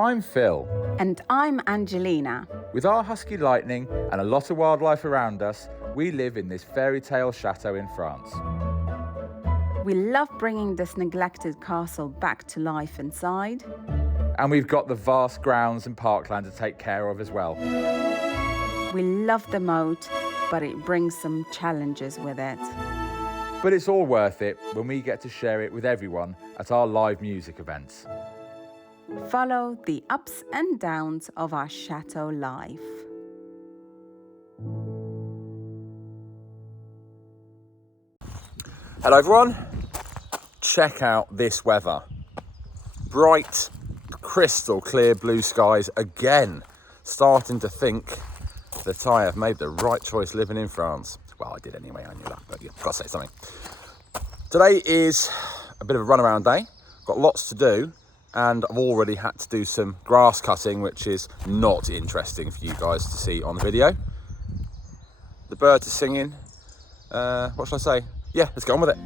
I'm Phil. And I'm Angelina. With our husky lightning and a lot of wildlife around us, we live in this fairy tale chateau in France. We love bringing this neglected castle back to life inside. And we've got the vast grounds and parkland to take care of as well. We love the moat, but it brings some challenges with it. But it's all worth it when we get to share it with everyone at our live music events. Follow the ups and downs of our Chateau life. Hello everyone. Check out this weather. Bright, crystal clear blue skies again. Starting to think that I have made the right choice living in France. Well, I did anyway, I knew that, but yeah, I've got to say something. Today is a bit of a runaround day. Got lots to do, and I've already had to do some grass cutting, which is not interesting for you guys to see on the video. The birds are singing. What should I say? Yeah, let's get on with it.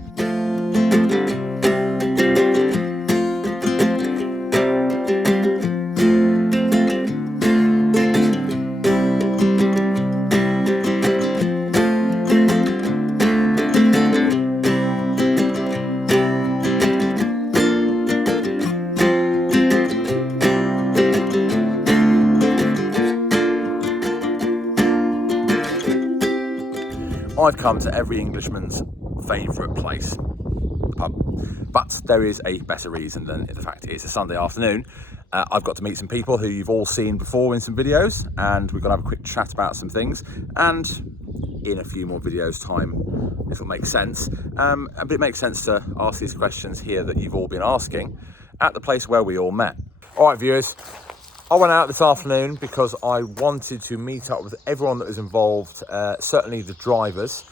I've come to every Englishman's favourite place, the pub. But there is a better reason than the fact it's a Sunday afternoon. I've got to meet some people who you've all seen before in some videos, and we're going to have a quick chat about some things. And in a few more videos' time, it'll make sense. But it makes sense to ask these questions here that you've all been asking at the place where we all met. All right, viewers. I went out this afternoon because I wanted to meet up with everyone that was involved, certainly the drivers,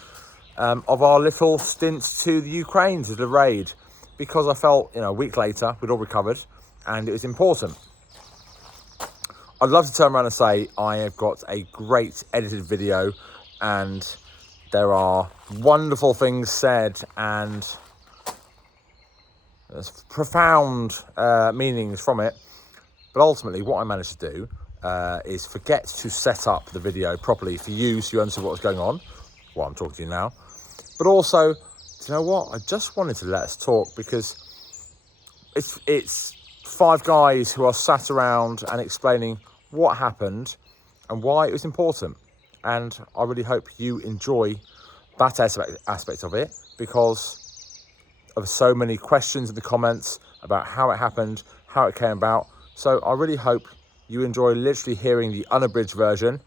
of our little stint to the Ukraine, to the raid, because I felt, a week later, we'd all recovered and it was important. I'd love to turn around and say I have got a great edited video and there are wonderful things said and there's profound meanings from it. But ultimately, what I managed to do is forget to set up the video properly for you so you understand what was going on, while I'm talking to you now. But also, do you know what? I just wanted to let us talk because it's five guys who are sat around and explaining what happened and why it was important. And I really hope you enjoy that aspect of it because of so many questions in the comments about how it happened, how it came about. So I really hope you enjoy literally hearing the unabridged version.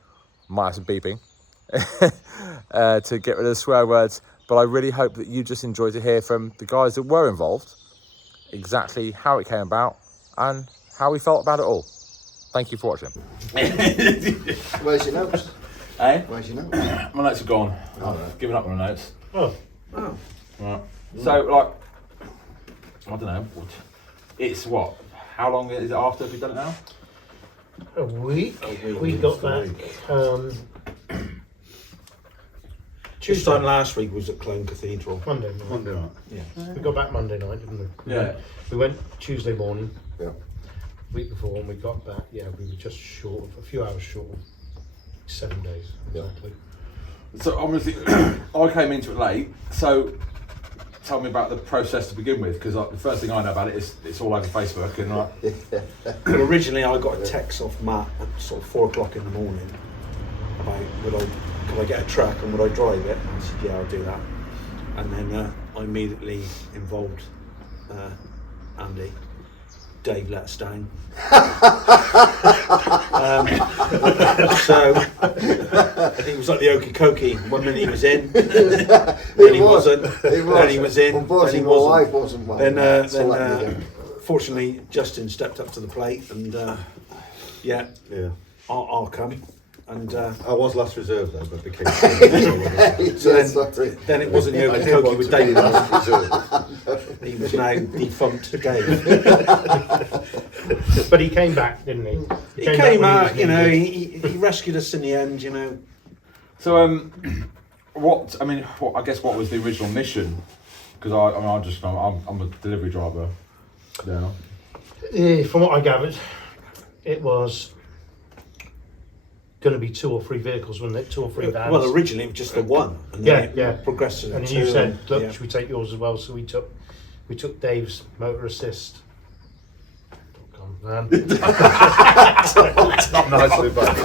Might have some beeping to get rid of the swear words. But I really hope that you just enjoy to hear from the guys that were involved, exactly how it came about and how we felt about it all. Thank you for watching. Where's your notes? Eh? Where's your notes? My notes are gone. Oh, I've right. given up on my notes. Oh. Right. So, I don't know. It's what? How long is it after we've done it now? A week. We got back This time last week was at Clone Cathedral. Monday night. Monday night. Yeah. We got back Monday night, didn't we? Yeah. We went Tuesday morning, Yeah. week before, and we got back. Yeah, we were just short of a few hours short of 7 days exactly. So obviously, I came into it late. So tell me about the process to begin with, because the first thing I know about it is it's all over Facebook and Well, originally I got a text off Matt at sort of 4 o'clock in the morning about could I get a truck and would I drive it? And I said, yeah, I'll do that. And then I immediately involved Andy. Dave let us down. So he was like the okey cokey. 1 minute he was in, then he wasn't. Then he was in, Unfortunately, then he my wife wasn't. wasn't well. Then fortunately, Justin stepped up to the plate and yeah, I'll come. And I was last reserve though, but became so then it wasn't the okey cokey with Dave. He was now defunct Dave. But he came back, didn't he? He came out, he rescued us in the end, So I guess what was the original mission? Because I'm a delivery driver now. From what I gathered, it was going to be 2 or 3 vehicles, wasn't it? 2 or 3 vans. Well, originally it was just the one, and then it progressed to the And 2. you said, look, should we take yours as well? So we took Dave's motor assist. Not nicely back.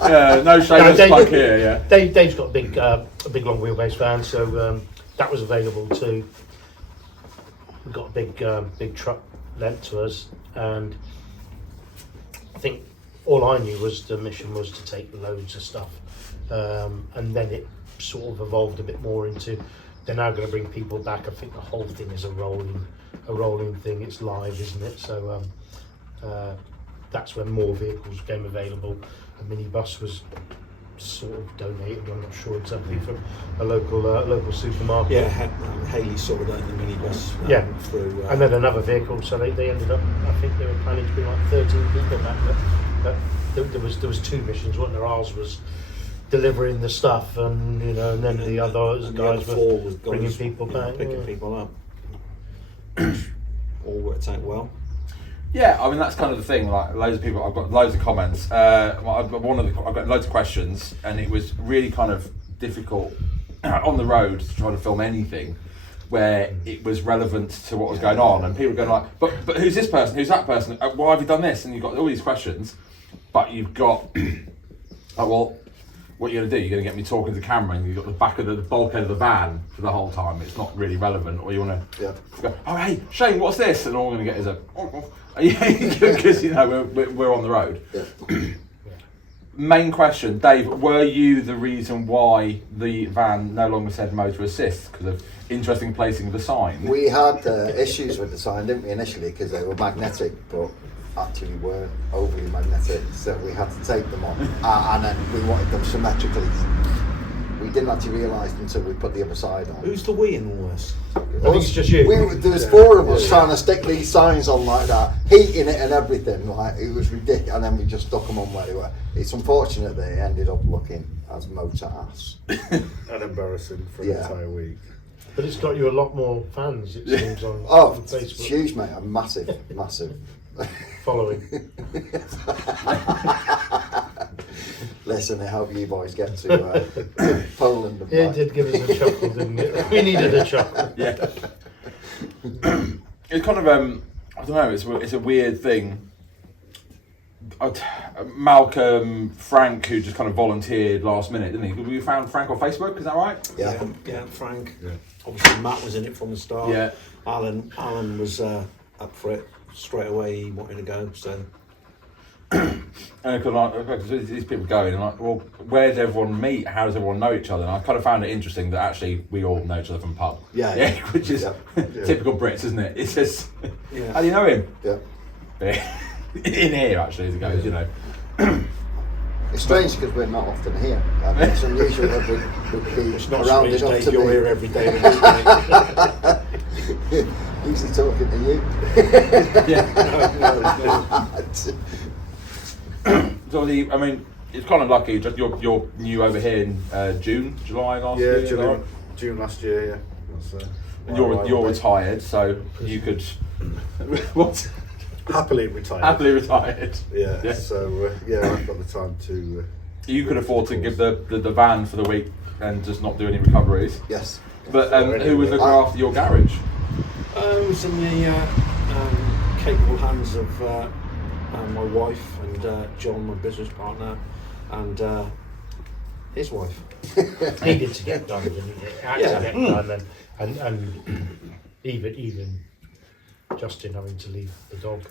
Yeah, no shameless plug here. Yeah. Dave's got a big long wheelbase van, so that was available too. We got a big truck lent to us, and I think all I knew was the mission was to take loads of stuff, and then it sort of evolved a bit more into they're now going to bring people back. I think the whole thing is a rolling thing. It's live, isn't it? So that's when more vehicles became available. A minibus was sort of donated, I'm not sure exactly, from a local supermarket. Yeah, Haley sorted out the minibus through. And then another vehicle, so they ended up, I think they were planning to bring like 13 people back, but there was 2 missions, wasn't there? Ours was delivering the stuff, and and then the other guys were bringing people back, picking people up. All worked out well. Yeah, I mean that's kind of the thing. Like loads of people, I've got loads of comments. I've got loads of questions, and it was really kind of difficult on the road to try to film anything where it was relevant to what was going on, and people were going like, but who's this person? Who's that person? Why have you done this? And you've got all these questions, but you've got well, what you're going to do? You're going to get me talking to the camera, and you've got the back of the bulkhead of the van for the whole time. It's not really relevant. Or you want to go, oh hey Shane, what's this? And all we're going to get is a because we're on the road. Yeah. Main question, Dave, were you the reason why the van no longer said motor assist because of interesting placing of the sign? We had issues with the sign, didn't we, initially, because they were magnetic, but actually weren't overly magnetic, so we had to take them on. And then we wanted them symmetrically. We didn't actually realise until we put the other side on. Who's the we in all this? I think it's just you. There was 4 of us trying to stick these signs on like that, heating it and everything. Like it was ridiculous, and then we just stuck them on where they were. It's unfortunate they ended up looking as motor ass. And embarrassing for an entire week. But it's got you a lot more fans, it seems, on Facebook. It's huge, mate. A massive Following. Listen, I hope you boys get to Poland. And It did give us a chuckle, didn't it? We needed a chuckle. Yeah. It's kind of I don't know. It's a weird thing. Malcolm, Frank, who just kind of volunteered last minute, didn't he? We found Frank on Facebook. Is that right? Yeah, Frank. Yeah. Obviously, Matt was in it from the start. Yeah. Alan was up for it straight away. He wanted to go, so. And these people going and like, well, where does everyone meet? How does everyone know each other? And I kind of found it interesting that actually we all know each other from pub. Yeah. Which is typical Brits, isn't it? It's just, how do you know him? Yeah. In here, actually, as it goes, It's strange because we're not often here. I mean, it's unusual that we'd be It's not around strange, enough Dave. to You're be here every day of the week, mate. usually talking to you. So I mean, it's kind of lucky. Just you're new over here in July last year. June last year. Yeah. That's, And you're retired, so you could what? happily retired. Happily retired. Yeah. So I've got the time to. You could afford to give the van for the week and just not do any recoveries. Yes. But who was looking after your garage? It was in the capable hands of my wife and John, my business partner, and his wife. Needed to get done, didn't it? Had to get done, and even Justin having to leave the dog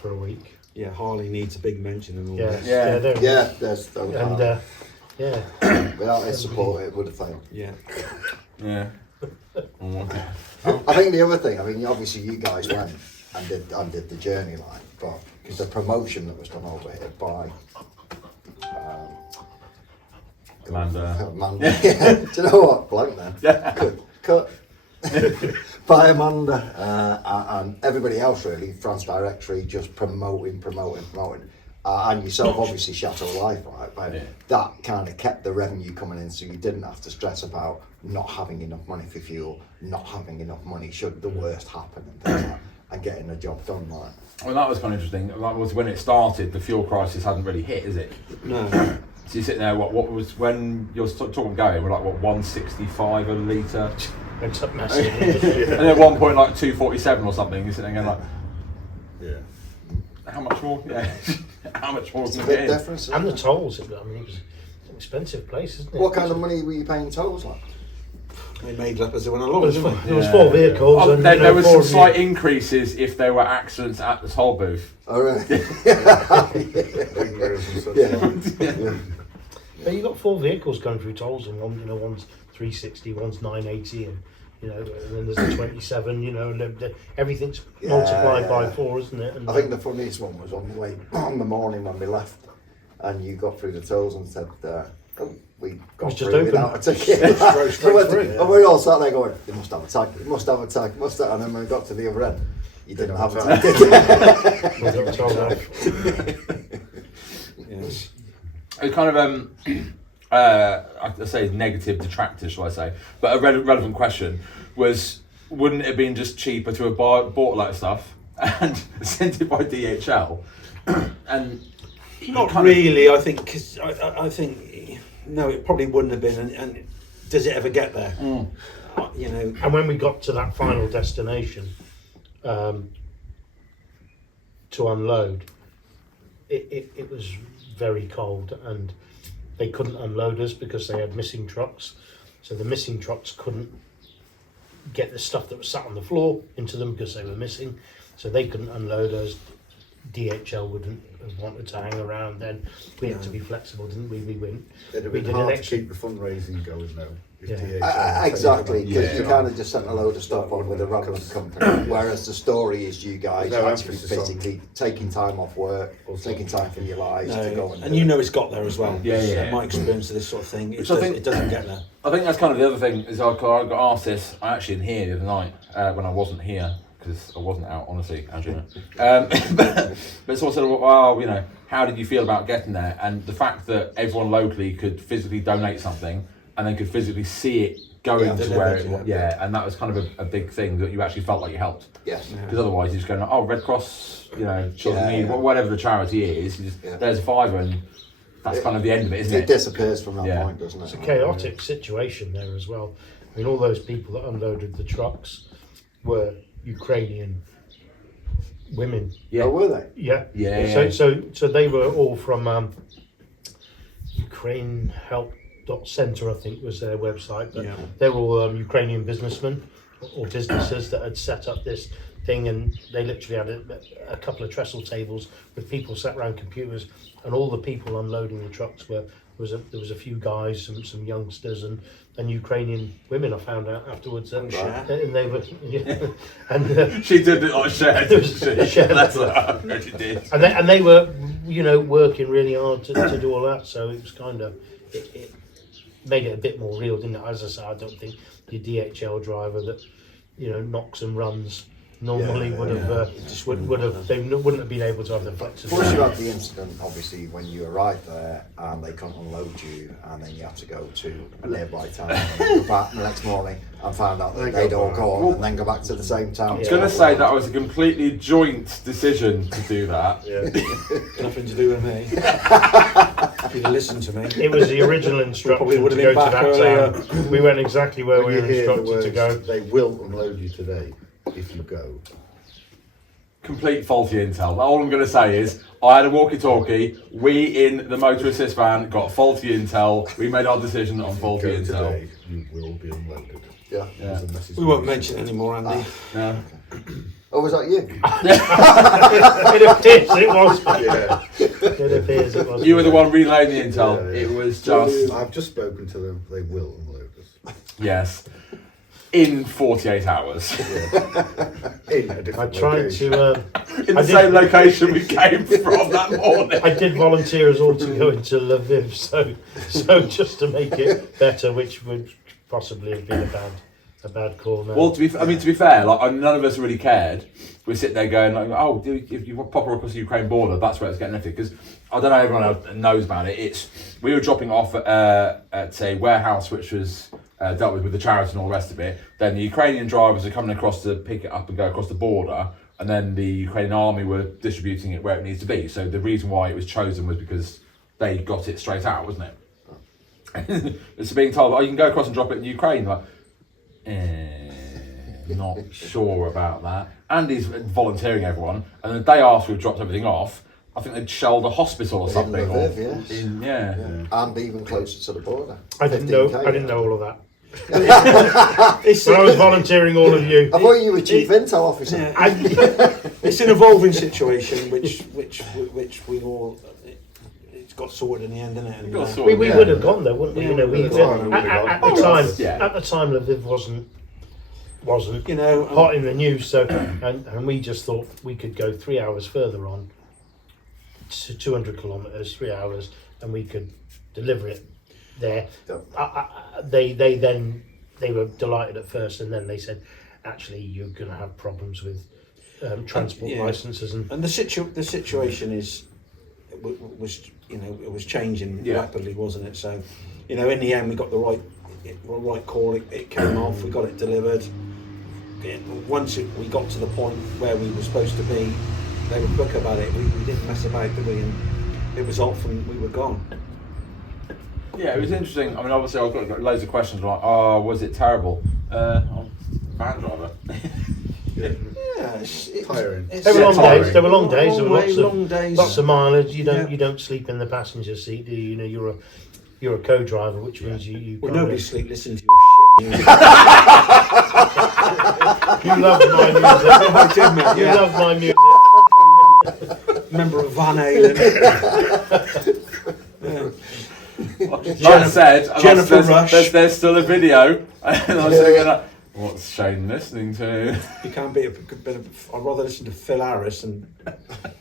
for a week. Yeah, Harley needs a big mention and all Yeah, this. There's without his support, it would have failed. Yeah. Yeah. I think the other thing, I mean, obviously you guys went and did the journey line, but the promotion that was done over here by Amanda. Yeah. Do you know what? Blank then. Yeah. Cut. By Amanda and everybody else really, France Directory, just promoting. And yourself, obviously, Chateau Life, right? But that kind of kept the revenue coming in, so you didn't have to stress about not having enough money for fuel, not having enough money should the worst happen and things like that. and getting the job done. Like. Well, that was kind of interesting. That was when it started. The fuel crisis hadn't really hit, is it? No. So you're sitting there. What was when you're talking going? We're like what 165 a litre, Went up massively. and at one point like 247 or something. You're sitting there going like, Yeah. how much more? Yeah, how much more It's a can we big get in? difference. And the isn't it? tolls. I mean, it was an expensive place, isn't it? What kind of money were you paying tolls like? They made up as they went along, didn't they? There was 4 vehicles. Oh, and there was four some of you- slight increases if there were accidents at the toll booth. Oh, really? Fingers and such. Yeah. But you got 4 vehicles going through tolls, and one's 360, one's 980, and and then there's a 27. And everything's multiplied by 4, isn't it? And I think the funniest one was on the way on the morning when we left, and you got through the tolls and said, "Oh, we got was just through open. without a ticket." Straight through, And we all sat there going, "They must have a tag. They must have a tag. Must have." And then when we got to the other end, you didn't have a tag. Did you? we got told off. Yes. It's kind of I say negative detractor, shall I say? But a relevant question was: wouldn't it have been just cheaper to have bought all that stuff and sent it by DHL? And Not kind of- really, I think, because I think, no, it probably wouldn't have been. And does it ever get there? And when we got to that final destination to unload, it was very cold, and they couldn't unload us because they had missing trucks. So the missing trucks couldn't get the stuff that was sat on the floor into them because they were missing. So they couldn't unload us. DHL wouldn't have wanted to hang around then. We had to be flexible, didn't we? We went. It'd have We been did an hard to extra. keep the fundraising going though. If Yeah. DHL had Exactly, taken because it you on. kind of just sent a load of stuff on with a random company, whereas the story is you guys There's no actually emphasis on- physically taking time off work, Also- taking time from your lives to go And do you it. know it's got there as well. Yeah. My experience of this sort of thing, Which I think- it doesn't get there. I think that's kind of the other thing is I got asked this. I actually didn't hear the other night when I wasn't here because I wasn't out, honestly, as you know. But sort of said, well, how did you feel about getting there? And the fact that everyone locally could physically donate something and then could physically see it going Yeah, to delivered, where it yeah. was. Yeah, and that was kind of a big thing that you actually felt like you helped. Yes. Because otherwise you're just going, oh, Red Cross, Children Yeah, Need, yeah. whatever the charity is, you just, Yeah. there's a fiver and that's kind of the end of it, isn't It it? disappears from that Yeah. point, doesn't it? It's a chaotic situation there as well. I mean, all those people that unloaded the trucks were Ukrainian women. Oh, were they? Yeah. Yeah. So they were all from Ukraine Help.Center, I think was their website. But Yeah. they were all Ukrainian businessmen or businesses that had set up this thing, and they literally had a couple of trestle tables with people sat around computers, and all the people unloading the trucks there was a few guys, some youngsters, and Ukrainian women. I found out afterwards, and they were, and She did it like shared, didn't she? Shared. That's what she did. and they were, working really hard to do all that. So it was kind of it made it a bit more real, didn't it? As I say, I don't think your DHL driver that knocks and runs normally would have they wouldn't have been able to have the Plus you flexibility. had the incident, obviously, when you arrived there and they couldn't unload you, and then you had to go to a nearby town and then go back the next morning and find out that they'd all gone and then go back to the same town. I was going to say that was a completely joint decision to do that. Nothing to do with me. If you'd listened to me. It was the original instruction probably to would have go been to back that earlier. town. We went exactly where When we you were hear the instructed to go. words, they will unload you today if you go. Complete faulty intel. All I'm going to say is, I had a walkie-talkie. We in the motor assist van got faulty intel. We made our decision on faulty Go intel. today, you will be unloaded. Yeah. There's a message We won't mention it anymore, Andy. Yeah. Oh, was that you? It appears it was. Yeah. It appears it was. You were the one relaying the intel. Yeah. It was just I've just spoken to them. They will unload us. yes, in 48 hours. In a I different tried location. to. In I the did- same location we came from that morning. I did volunteer us all to go into Lviv, so just to make it better, which would possibly have been a bad call. Now. Well, to be fair, like none of us really cared. We sit there going like, oh, if you pop across the Ukraine border, that's where it's getting lifted. Because I don't know, everyone else knows about it. We were dropping off at a warehouse which was dealt with the charity and all the rest of it. Then the Ukrainian drivers are coming across to pick it up and go across the border. and then the Ukrainian army were distributing it where it needs to be. So the reason why it was chosen was because they got it straight out, wasn't it? It's being told, oh, you can go across and drop it in Ukraine. Like, not sure about that. Andy's volunteering everyone, and the day after we've dropped everything off, I think they'd shelled a hospital or something. In Lviv, yes. Yeah. And even closer to the border. I didn't know. 15K. I didn't know all of that. When I was volunteering all of you. I thought you were chief intel officer. It's an evolving situation, which we all. It's got sorted in the end, didn't it? And, We would have gone there, wouldn't we? Yeah, You know, we we would have gone. at the time. Yeah. At the time, Lviv wasn't you know, hot in the news. So, and we just thought we could go 3 hours further on, to 200 kilometres, 3 hours, and we could deliver it there. Yep. They were delighted at first, and then they said, actually, you're going to have problems with transport licences and the situation was it was changing rapidly, wasn't it? So, in the end, we got the right call. It came off. We got it delivered. Once we got to the point where we were supposed to be, they were quick about it. We didn't mess about, did we? And it was off, and we were gone. Yeah, it was interesting. I mean, obviously, I've got loads of questions like, oh, was it terrible? I'm a van driver. Yeah, Tiring. There were long days. There were long Long days. There were way, long days. lots of mileage. You Yeah. don't sleep in the passenger seat, do you? You know, you're a co-driver, which means you. Well, kind nobody of- sleep listening to your shit music. You love my music. I did, mate. You Yeah. love my music. Member of Van Halen. Like I said, Jennifer Rush. There's still a video, and I was thinking, what's Shane listening to? You can't beat a bit of. I'd rather listen to Phil Harris and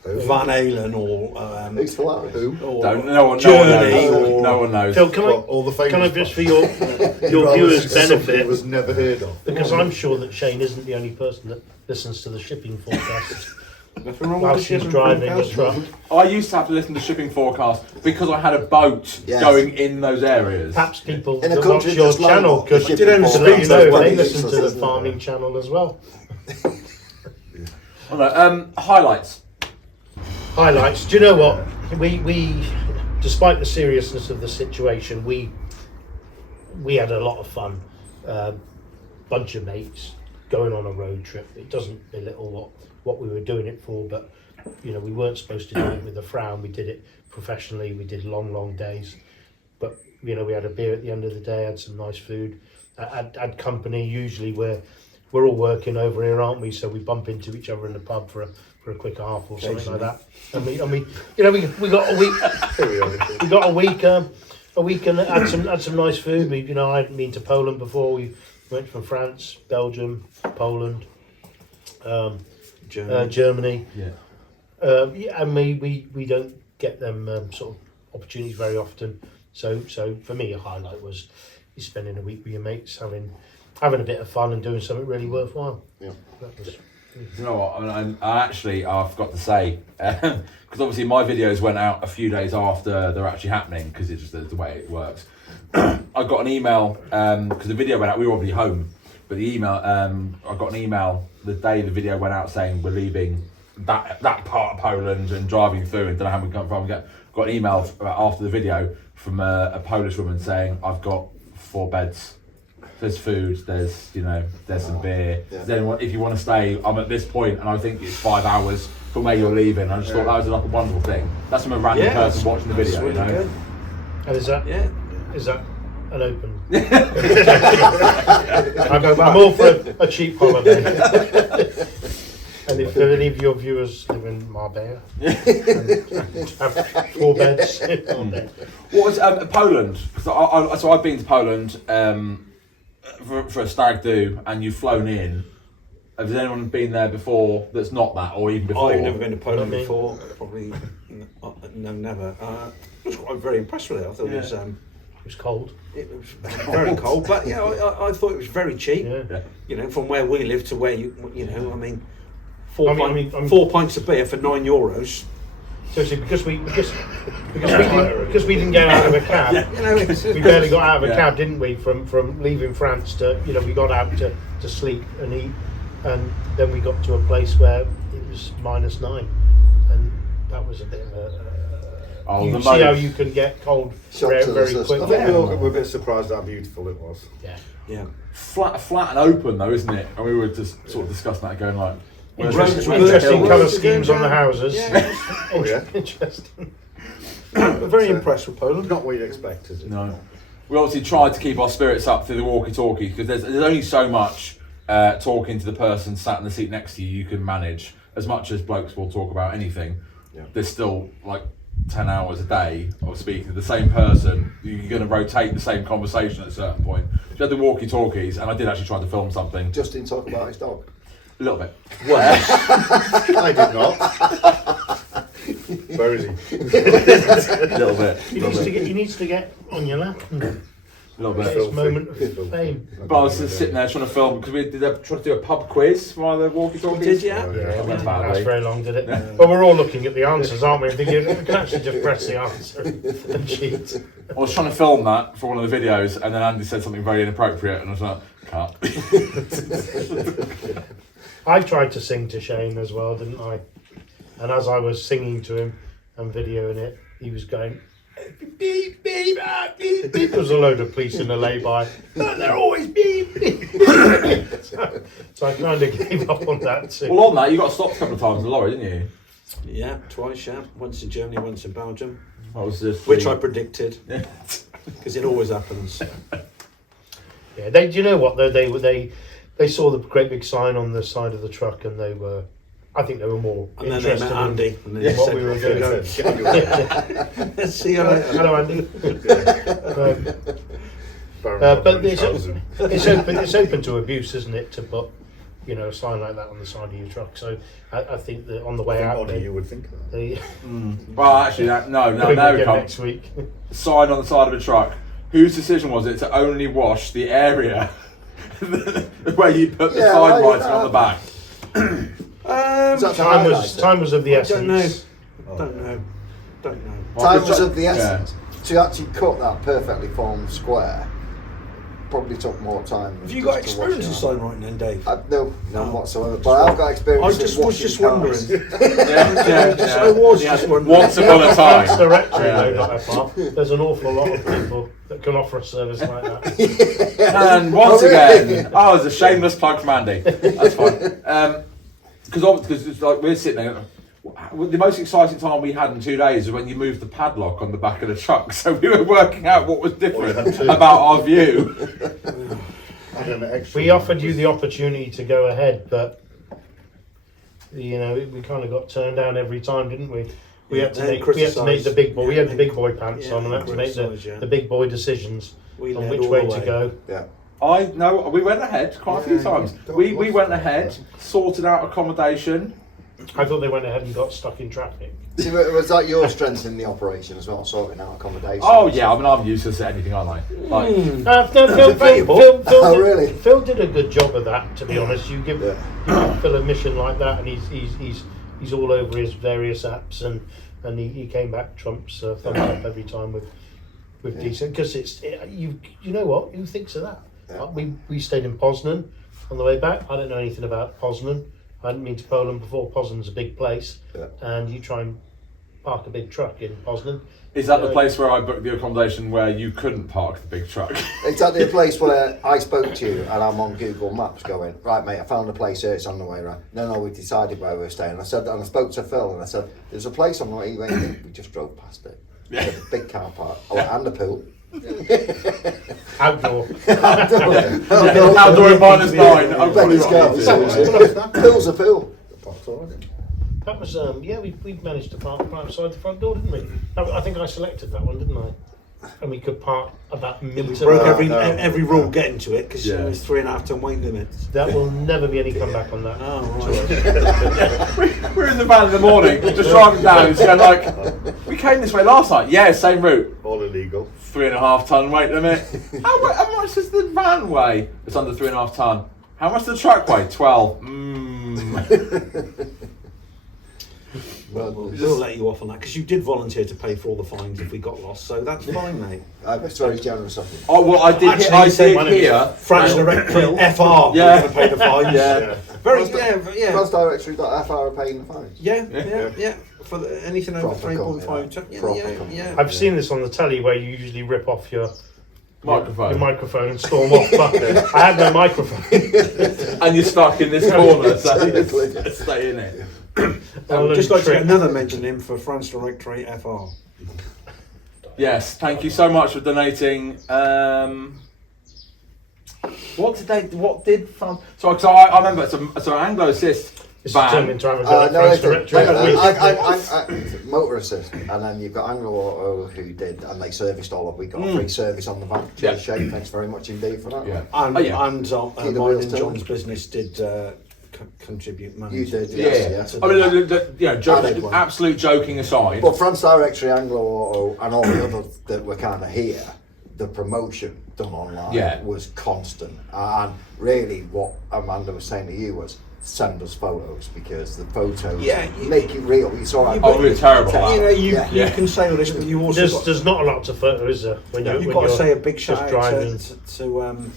Van Halen or. Who's Phil Harris? No one knows. Journey or- No one knows. Phil, can What, all the famous can I just for your Rather viewers' than something benefit, that was never heard of. because I'm sure that Shane isn't the only person that listens to the shipping forecast Nothing wrong while with she's the driving a shipping truck. I used to have to listen to shipping forecast because I had a boat Yes. going in those areas. Perhaps people In a that country watch your just like channel what could the let shipping you forecast know is, they what listen to the isn't it? farming channel as well. Oh, no, highlights. Highlights. Do you know what? We despite the seriousness of the situation, we had a lot of fun. Bunch of mates going on a road trip. It doesn't belittle what we were doing it for, but we weren't supposed to do it with a frown. We did it professionally. We did long days, but we had a beer at the end of the day, had some nice food, had company. Usually we're all working over here, aren't we? So we bump into each other in the pub for a quick half or something like that. And we we got a week. We got a week and had some nice food. I hadn't been to Poland before. We went from France, Belgium, Poland, Germany. Yeah. And we don't get them sort of opportunities very often. So for me, a highlight was spending a week with your mates, having a bit of fun and doing something really worthwhile. Yeah. That was, You know what? I forgot to say, because obviously my videos went out a few days after they're actually happening, because it's just the way it works. I got an email because the video went out. We were already home, but the email I got an email the day the video went out saying we're leaving that part of Poland and driving through and don't know how we come from. Got an email after the video from a Polish woman saying I've got 4 beds. There's food, there's some beer. Yeah. Then if you want to stay, I'm at this point, and I think it's 5 hours from where you're leaving. I just thought that was like a wonderful thing. That's from a random person watching the video. That's really good. and is that Yeah. an open? I'm all for a cheap holiday. And if any of your viewers live in Marbella and have 4 beds, What was Poland? So I've been to Poland for a stag do, and you've flown in. Has anyone been there before that's not that, or even before? I've never been to Poland Not me. before. Probably no, never. I was quite very impressed with it. I thought Yeah. it was cold. it was very cold, but I thought it was very cheap. Yeah. From where we live to where I mean, four I mean, 4 pints of beer for €9. Seriously, because we didn't get out of a cab. We barely got out of a cab, didn't we? From leaving France to we got out to sleep and eat and then we got to a place where it was -9, and that was a bit of a. You see how you can get cold very, very quickly. I think we all were a bit surprised how beautiful it was. Yeah. Flat and open though, isn't it? And we were just sort of discussing that, going like, Interesting colour schemes on the houses. Oh yeah. Interesting. We're very impressed with Poland. Not what you expected. no. We obviously tried to keep our spirits up through the walkie-talkie, because there's only so much talking to the person sat in the seat next to you can manage. As much as blokes will talk about anything, there's still like 10 hours a day of speaking to the same person. You're going to rotate the same conversation at a certain point. We had the walkie-talkies, and I did actually try to film something. Justin talk about his dog. A little bit. I did not. Where is he? A little bit. He needs to get on your lap and A little get bit. his moment of fame. But I was just sitting there trying to film, because we did try to do a pub quiz via the walkie-talkies. Did you? It went That's badly. very long, did it? But we're all looking at the answers, aren't we? And thinking, we can actually just press the answer and cheat. I was trying to film that for one of the videos, and then Andy said something very inappropriate, and I was like, cut. I tried to sing to Shane as well, didn't I? And as I was singing to him and videoing it, he was going, beep, beep, ah, beep, beep. There was a load of police in the lay-by. Oh, they're always beep, beep. So I kind of gave up on that too. Well, on that, you got stopped a couple of times in the lorry, didn't you? Yeah, twice, yeah. Once in Germany, once in Belgium. What was this? Which I predicted, because it always happens. Yeah, do you know what? They saw the great big sign on the side of the truck, and I think they were more And then they interested met Andy. And they in what said, we were Get doing. your see you later. Hello, Andy. But it's open to abuse, isn't it? To put, a sign like that on the side of your truck. So I think that on the way out, body, you would think that. they Well, actually, no, again we can't. next week. Sign on the side of a truck. Whose decision was it to only wash the area where you put the sign writing on the back? Time was of the essence. Don't know. Time was of the essence. To actually cut that perfectly formed square probably took more time. Have you got experience in sign writing then, Dave? No, none whatsoever. But I've got experience. I just was just wondering. I was just wondering. Once upon a time. That's the rectory, though, not far. There's an awful lot of people that can offer a service like that. And once again, it's a shameless plug from Andy. That's fine. Because it's like we're sitting there. The most exciting time we had in 2 days is when you moved the padlock on the back of the truck. So we were working out what was different about our view. We offered you the opportunity to go ahead, but we kind of got turned down every time, didn't we? We had to make the big boy. We had the big boy pants on, and had to make the big boy decisions on which way to go. Yeah. I know we went ahead quite a few times. We went ahead, sorted out accommodation. I thought they went ahead and got stuck in traffic. See, was that your strength in the operation as well, sorting out accommodation? Oh yeah, I mean I'm useless at anything, aren't I? Phil did a good job of that. To be honest, you give Phil a mission like that, and he's all over his various apps, and he came back trumps thumbs up every time with decent, because you know what? Who thinks of that? Yeah. We stayed in Poznan on the way back. I don't know anything about Poznan. I hadn't been to Poland before. Poznan's a big place, and you try and park a big truck in Poznan. Is that the place where I booked the accommodation where you couldn't park the big truck? Exactly the place where I spoke to you and I'm on Google Maps going, right mate, I found a place here, it's on the way around. No, we decided where we were staying. I spoke to Phil and I said, there's a place on the way, we just drove past it. Yeah. A big car park, and a pool. Outdoor. Outdoor in -9. I'm probably right. Pool's a pool. That was we managed to park right outside the front door, didn't we? I think I selected that one, didn't I? And we could park about a metre. We broke every rule getting to it, because it was 3.5 ton weight limits. That will never be any comeback on that. Oh right. We're in the van in the morning, just driving down and saying like, we came this way last night. Yeah, same route. All illegal. 3.5 ton weight limit. How much does the van weigh? It's under 3.5 ton. How much does the truck weigh? 12. We'll let you off on that, because you did volunteer to pay for all the fines if we got lost, so that's fine, mate. It's very generous of you. Oh well, I did. I did hear. French Directory FR. Yeah. We're going to pay the fines. Yeah. Very, France, yeah. France Directory.fr are paying the fines. Yeah. For anything over Proper 3.5 company, ton. proper Yeah. company. I've seen this on the telly where you usually rip off your Microphone. and storm off, but I had no microphone. And you're stuck in this corner, so you stay in it. Just like to get another mention in for France Directory FR. Yes, thank you so much for donating. What did France? So I remember. So Anglo Assist It's determined van. to have a French directory. Motor Assist, and then you've got Anglo Auto who did, and they serviced all of. We got a free service on the van. Yeah. Shane, thanks very much indeed for that. Yeah. And, Oh, yeah. and Keep the mine wheels and turning. John's business did contribute money. You did, Yeah. yes. I mean, Added one. absolute joking aside. But France Directory, Anglo Auto, and all the others that were kind of here, the promotion done online was constant. And really, what Amanda was saying to you was, send us photos, because the photos make it real. You saw we're terrible at You know, you Yeah. can say all this, but you also got, There's not a lot to photo, is there? When you've when got to you're say a big just shout out driving. to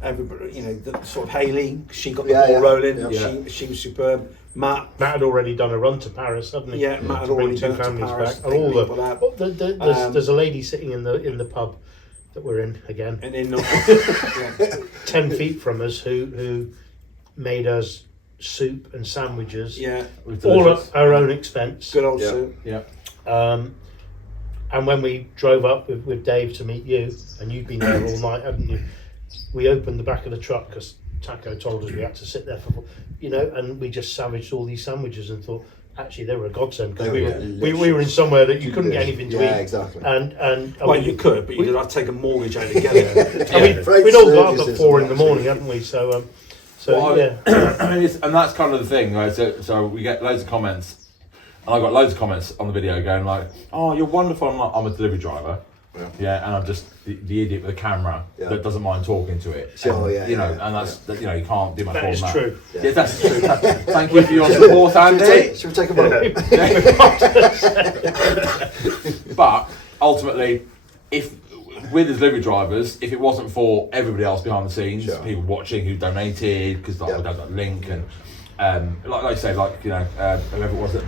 everybody. You know, the sort of Hayley. She got the Yeah, ball yeah. rolling. Yeah. She was superb. Matt Matt had already done a run to Paris, hadn't he? Yeah, Matt had To bring already two done it to families Paris, back. And pick all people up. there's a lady sitting in the pub that we're in again, and in 10 feet from us, who made us soup and sandwiches, all at our own expense. Good old Yeah. suit. Yeah. And when we drove up with Dave to meet you, and you'd been there all night, hadn't you? We opened the back of the truck because Taco told us we had to sit there for, and we just savaged all these sandwiches and thought, actually, they were a godsend because we were in somewhere that you couldn't get anything to eat. Yeah, exactly. And Well, you could, but you'd have to take a mortgage out to get it. I mean, Freight we'd all got up services at 4 in and the that. morning, hadn't we? So Well, yeah. I mean, and that's kind of the thing, right? So we get loads of comments, and I got loads of comments on the video going like, "Oh, you're wonderful." I'm like, "I'm a delivery driver." Yeah, and I'm just the idiot with the camera that doesn't mind talking to it. Sure, and, and that's you can't do much That more is than true. Yeah, that's true. Thank you for your support, Andy. Should we take a vote? But ultimately, if we're the delivery drivers, if it wasn't for everybody else behind the scenes, people watching who donated, because we had that link, and like I say, whoever it was, the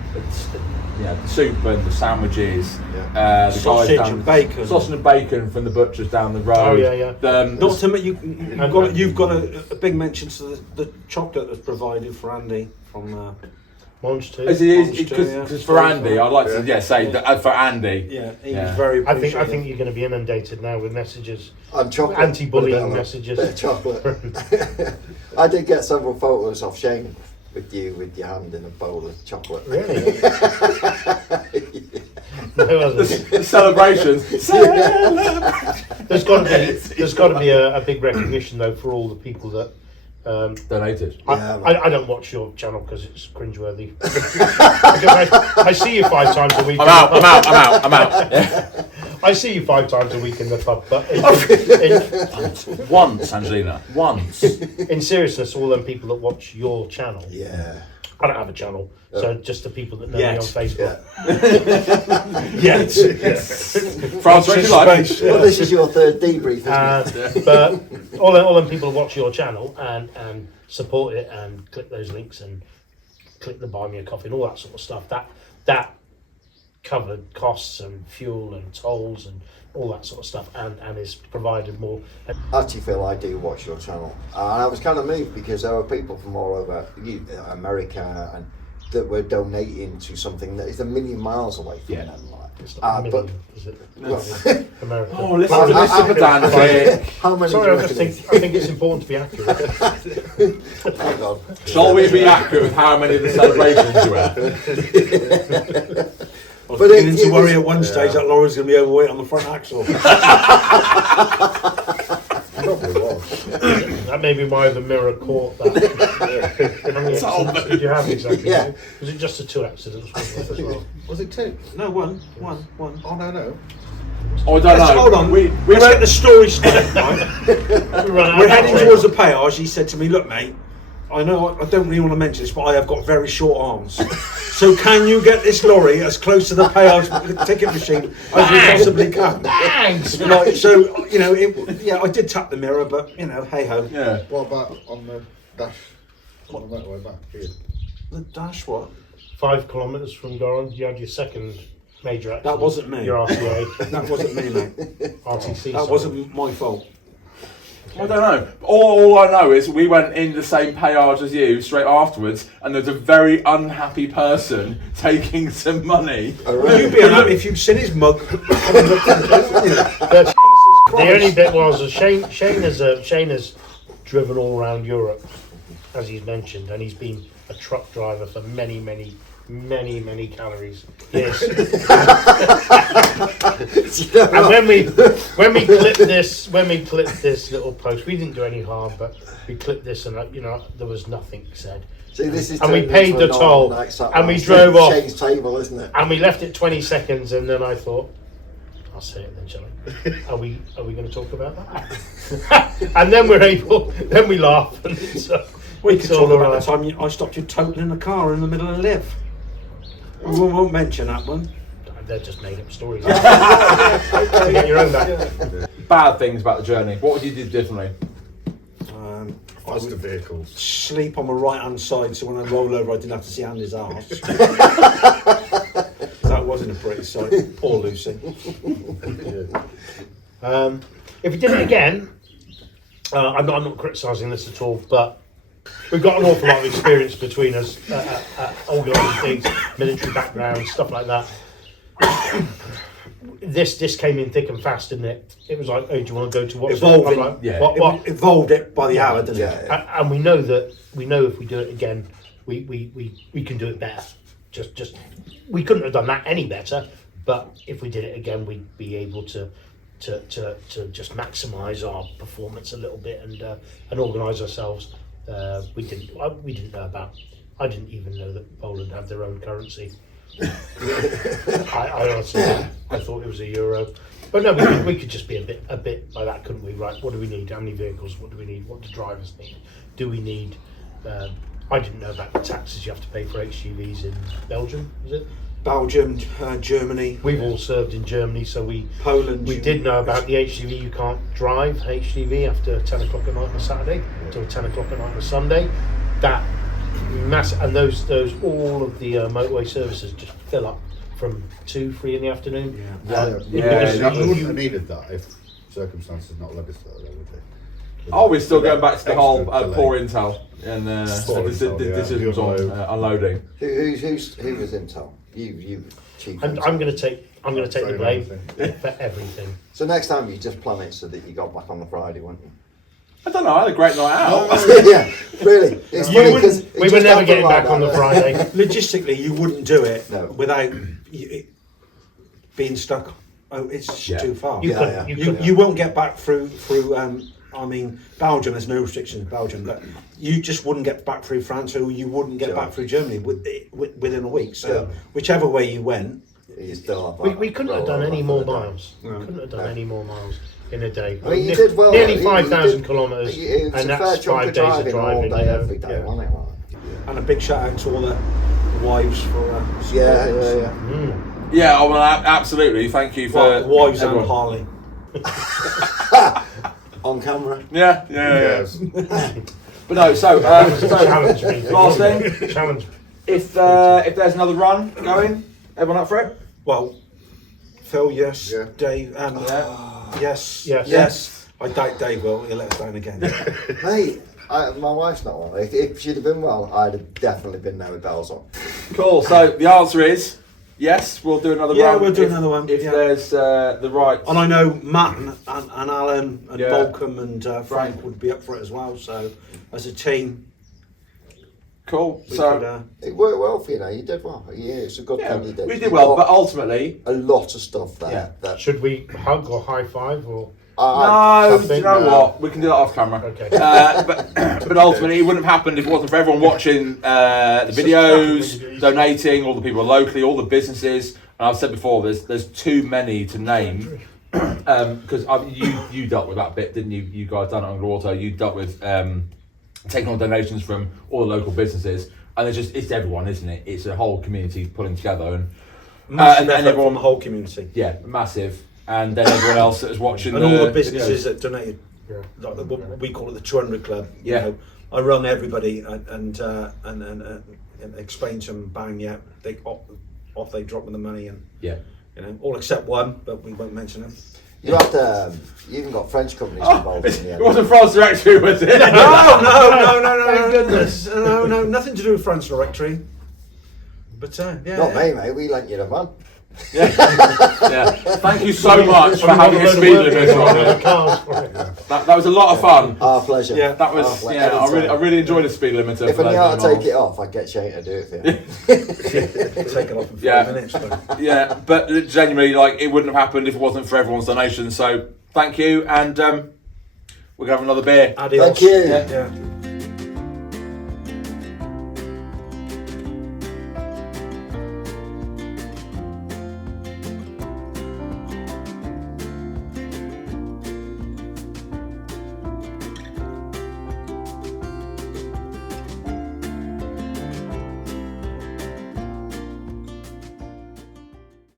soup and the sandwiches, the Sausage guys and bacon. sausage and bacon from the butchers down the road. Oh, yeah. Not to you've got a big mention to the chocolate that's provided for Andy from. Monge too. Because for Andy, I'd like to say that for Andy. Yeah, he was very. I think you're going to be inundated now with messages, And chocolate. anti-bullying Bit messages. of chocolate. I did get several photos of Shane with you with your hand in a bowl of chocolate. Really? No, The celebrations. There's got to be a big recognition though for all the people that Donated. I don't watch your channel because it's cringeworthy. Because I see you 5 times a week. I'm out. I see you 5 times a week in the pub, but Once, Angelina. Once. in seriousness, all them people that watch your channel. Yeah. I don't have a channel, so just the people that know me on Facebook. France Directory Life. Well, this is your third debrief, isn't it? But all them people that watch your channel and support it and click those links and click the buy me a coffee and all that sort of stuff, that covered costs and fuel and tolls and all that sort of stuff, and is provided more. Actually, Phil, I do watch your channel, and I was kind of moved because there were people from all over America and that were donating to something that is a million miles away from them. It's not a million, is it? America. Oh, listen to Mr. Dan. How many? Sorry, I think it's important to be accurate. Hang on. Shall we be accurate with how many of the celebrations you had? I was beginning to worry at one stage that Laura's going to be overweight on the front axle. Probably was. That may be why the mirror caught that. How many accidents did you have exactly? Yeah. Was it just the 2 accidents as well? Was it 2? No, one. Oh, no. Oh, I don't know. Hold on, We let's get the story straight, right? We're heading towards the péage. He said to me, "Look, mate, I know I don't really want to mention this, but I have got very short arms. So can you get this lorry as close to the péage ticket machine as we possibly can?" Thanks! Like, so, I did tap the mirror, but, hey-ho. Yeah. What about on the dash? On the motorway back here. The dash what? 5 kilometres from Goron, you had your second major accident. That wasn't me. Your RCA, That wasn't me, mate. RTC. That sorry. wasn't my fault. I don't know. All I know is we went in the same payage as you straight afterwards, and there's a very unhappy person taking some money. You'd be unhappy if you'd seen his mug. The only bit was Shane has driven all around Europe, as he's mentioned, and he's been a truck driver for many calories. Yes. And when we clipped this little post, we didn't do any harm, but we clipped this, and there was nothing said. See, this is And we turned paid into a the toll, normal night sat and we round drove off. Shane's table, isn't it? And we left it 20 seconds, and then I thought, I'll say it then, shall I? Are we going to talk about that? And then then we laugh, and We it's could all talk about right. the time I stopped you totaling a car in the middle of the live. We won't mention that one. They're just made up stories. You get your own back. Bad things about the journey. What would you do differently? I Faster would vehicles. sleep on my right hand side, so when I roll over, I didn't have to see Andy's arse. That wasn't a pretty sight. Poor Lucy. If we did it again, I'm not criticising this at all, but we've got an awful lot of experience between us, organising things, military background, stuff like that. This came in thick and fast, didn't it? It was like, oh, do you want to go to what's Evolving. I'm like, Yeah. What? It evolved it by the hour, didn't it? Yeah. And we know if we do it again, we can do it better. Just we couldn't have done that any better, but if we did it again, we'd be able to just maximise our performance a little bit and organise ourselves. We didn't know about. I didn't even know that Poland had their own currency. I honestly I thought it was a euro, but no, we could just be a bit like that, couldn't we? Right, what do we need? How many vehicles? What do we need? What do drivers need? Do we need? I didn't know about the taxes you have to pay for HGVs in Belgium. Is it? Belgium, Germany, We've all served in Germany, so Poland. we did know about the HGV. You can't drive HGV after 10 o'clock at night on a Saturday until 10 o'clock at night on a Sunday. That massive, and those all of the motorway services just fill up from 2-3 in the afternoon. Yeah, Yeah, we wouldn't have needed that if circumstances not led us there, would they? Oh, we're still going back to the whole Extra poor intel and Poor intel, yeah. decisions on unloading. Who was Intel? You chief. And Intel. I'm going to take the Blame blame everything. for everything. So next time you just plan it so that you got back on the Friday, won't you? I don't know. I had a great night out. Yeah, really. It's funny because We were never getting back on the Friday. Logistically, you wouldn't do it No. without it being stuck. Oh, it's just Yeah. too far. You Yeah, couldn't. yeah. You You, couldn't. you won't get back through Belgium. There's no restrictions in Belgium, but you just wouldn't get back through France, or you wouldn't get Sure. back through Germany within a week. So Yeah. whichever way you went, you still have We couldn't have done any more miles. No. Couldn't have done any more miles in a day. I mean, you did well. Nearly you 5,000 did- kilometres, It was and a fair that's chunk 5 of days of driving driving. all day, yeah. every day, Yeah. wasn't it? Like? and a big shout out to all the wives for Yeah, supporting us. yeah, yeah. Yeah, oh, well, absolutely. Thank you for Well, wives and everyone. Harley. On camera. Yeah. Yes. But no, so Challenge me. last thing, Challenge. if there's another run going, everyone up for it? Well, Phil, yes. Yeah. Dave, yes. Yes. Yes. I doubt Dave will. He'll let us down again. Mate, my wife's not on. If she'd have been well, I'd have definitely been there with bells on. Cool. So the answer is yes. We'll do another Yeah, run. we'll do if- another one, if yeah. there's the right. And I know Matt and Alan and Yeah. Bolcom and Frank would be up for it as well. So, as a team, Cool. we So could, It worked well for you, know. You did well. Yeah, it's a good yeah, thing you did. we You did well, got but ultimately, a lot of stuff there. Yeah. That Should we hug or high five or? no. think You know no. what? We can do that off camera. Okay. But ultimately, it wouldn't have happened if it wasn't for everyone watching the videos, donating, all the people locally, all the businesses. And I've said before, there's too many to name. Because you dealt with that bit, didn't you? You guys done it on Water. You dealt with taking on donations from all the local businesses, and it's everyone, isn't it? It's a whole community pulling together, and massive and effort everyone, from the whole community. yeah, massive, and then everyone else that was watching, And all the businesses that donated, Yeah. like what we call it the 200 Club. Yeah. You know, I rung everybody and explained to them, bang, yeah, they off they dropped with the money, and Yeah. you know, all except one, but we won't mention him. You had you even got French companies involved in the end. It wasn't France Directory, was it? No, Thank goodness. No, nothing to do with France Directory. But yeah. Not me, mate. We lent you the van. Yeah. Thank you so much for having a speed limit on it. That was a lot of fun. Our pleasure. Yeah. That was I really enjoyed the speed limiter. If I knew how to take it off, I'd get Shane to do it for you. Take it off in 5 Yeah. minutes. But. Yeah, but genuinely, like, it wouldn't have happened if it wasn't for everyone's donation. So thank you, and we're gonna have another beer. Adios. Thank you. Yeah.